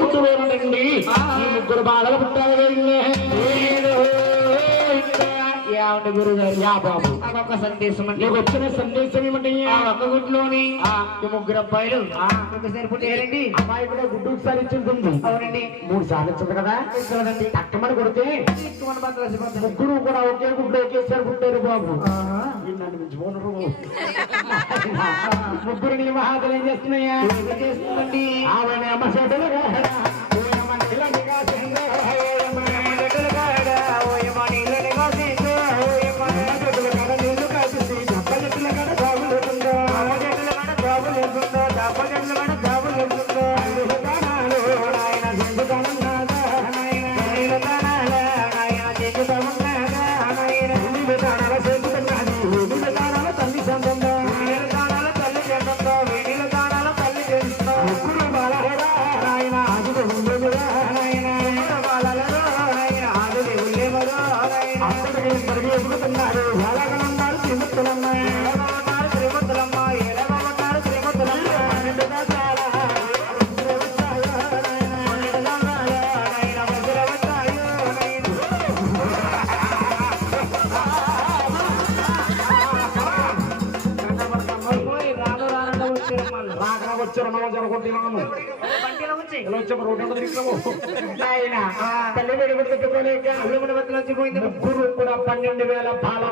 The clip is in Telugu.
ముగ్గురు బాధలు పుట్టారు గురుగారు యా బాబు అదొక సందేశం అంటే వచ్చిన సందేశం ఏమంటే ఒక్క గుడ్లోని ముగ్గురు అబ్బాయిలు ఒకసారి పుట్టారండి అమ్మాయి కూడా గుడ్డు ఒకసారి ఇచ్చింటుంది అవునండి 3 సార్లు ఇచ్చింది కదా కదండి అక్కమని కొడితే ముగ్గురు కూడా ఒకే గుడ్డు ఒకేసారి పుట్టారు బాబు నన్ను మించిపోనరు ముగ్గురు నీ మహాదలు ఏం చేస్తున్నాయా చేస్తుందండి ఆమె అమ్మ చెడ్డలు ముగ్గురు కూడా 12,000 పాల